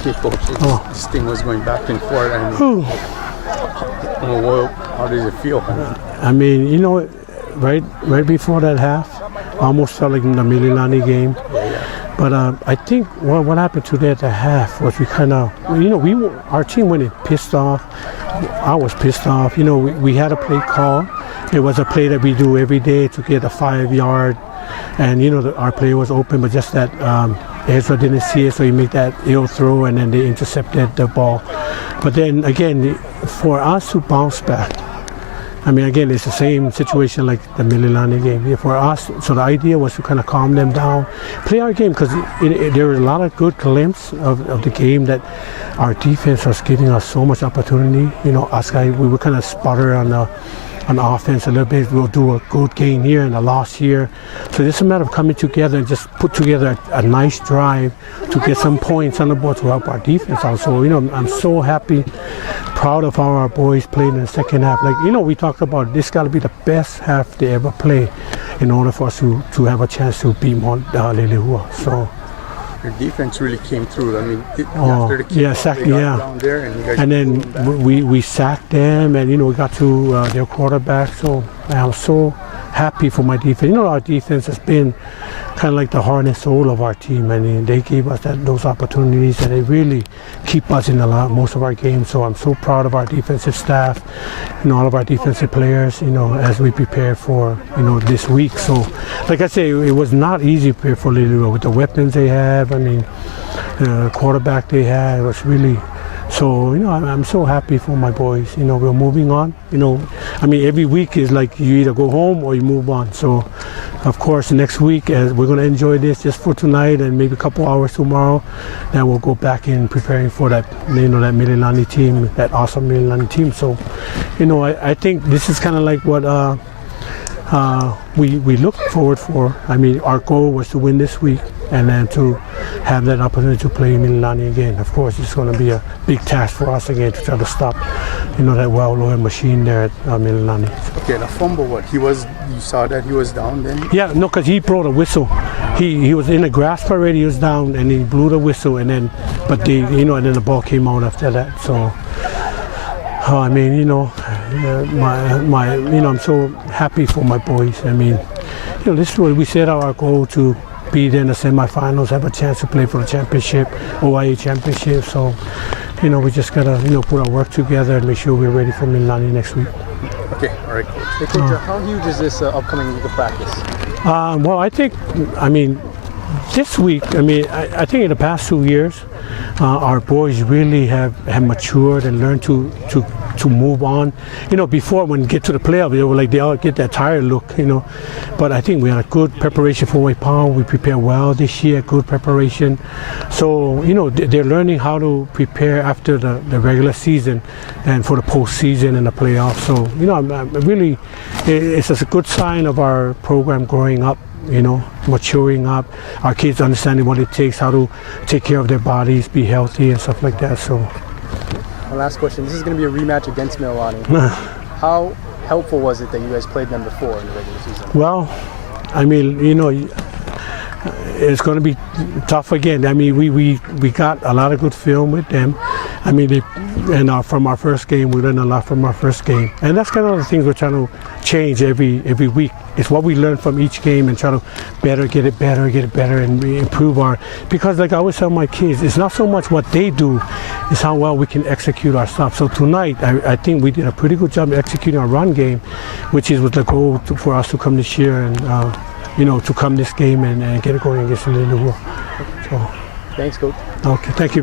Okay, Coach. This thing was going back and forth. And how does it feel? I mean, you know, right before that half, I almost felt like in the Mililani game. But I think what happened today at the half was we kind of, you know, our team went in pissed off. I was pissed off. You know, we had a play call. It was a play that we do every day to get a 5-yard. And, you know, our play was open, but just that Ezra didn't see it, so he made that ill throw, and then they intercepted the ball. But then, again, for us to bounce back, I mean, again, it's the same situation like the Mililani game. For us, so the idea was to kind of calm them down, play our game, because there were a lot of good glimpses of the game that our defense was giving us so much opportunity. You know, us guys, we were kind of sputter on offense a little bit. We'll do a good game here and a loss here. So it's a matter of coming together and just put together a nice drive to get some points on the board to help our defense out. So, you know, I'm so happy, proud of how our boys played in the second half. Like, you know, we talked about this got to be the best half they ever play in order for us to have a chance to beat Lelehua. So. Your defense really came through. I mean, after the kick, down there, and you guys then we sacked them, and you know we got to their quarterback. So I'm so happy for my defense. You know, our defense has been kind of like the heart and soul of our team. I mean, they gave us those opportunities, and they really keep us in most of our games. So I'm so proud of our defensive staff and all of our defensive players, you know, as we prepare for, you know, this week. So, like I say, it was not easy to prepare for Lelehua with the weapons they have. I mean, the quarterback they had was really. So, you know, I'm so happy for my boys. You know, we're moving on. You know, I mean, every week is like you either go home or you move on. So, of course, next week, we're going to enjoy this just for tonight and maybe a couple hours tomorrow. Then we'll go back in preparing for that, you know, that Mililani team, that awesome Mililani team. So, you know, I think this is kind of like what we look forward for. I mean, our goal was to win this week and then to have that opportunity to play Mililani again. Of course, it's going to be a big task for us again to try to stop, you know, that well-oiled machine there at Mililani. Okay, the fumble, you saw that he was down then? Yeah, no, because he blew the whistle. He was in the grasp already, he was down, and he blew the whistle, and then, you know, and then the ball came out after that. So, I mean, you know, you know, I'm so happy for my boys. I mean, you know, this is what we set out our goal to be there in the semifinals, have a chance to play for the championship, OIA championship. So, you know, we just gotta, you know, put our work together and make sure we're ready for Mililani next week. Okay, all right, Coach. Hey, Coach, how huge is this upcoming week of practice? Well, I think, I mean, this week, I mean, I think in the past 2 years, our boys really have matured and learned to move on. You know, before when we get to the playoff, they were like, they all get that tired look, you know. But I think we had a good preparation for Waipau. We prepared well this year, good preparation. So, you know, they're learning how to prepare after the regular season and for the postseason and the playoffs. So, you know, I'm really, it's just a good sign of our program growing up. You know, maturing up, our kids understanding what it takes, how to take care of their bodies, be healthy and stuff like that. So, my last question, this is going to be a rematch against Mililani. How helpful was it that you guys played them before in the regular season? Well, I mean, you know, it's going to be tough again. I mean, we got a lot of good film with them. I mean, from our first game, we learned a lot from our first game. And that's kind of the things we're trying to change every week. It's what we learn from each game and try to get it better and improve because like I always tell my kids, it's not so much what they do, it's how well we can execute our stuff. So tonight, I think we did a pretty good job executing our run game, which is the goal for us to come this year and, you know, to come this game and get it going against Lelehua. So, thanks, Coach. Okay, thank you.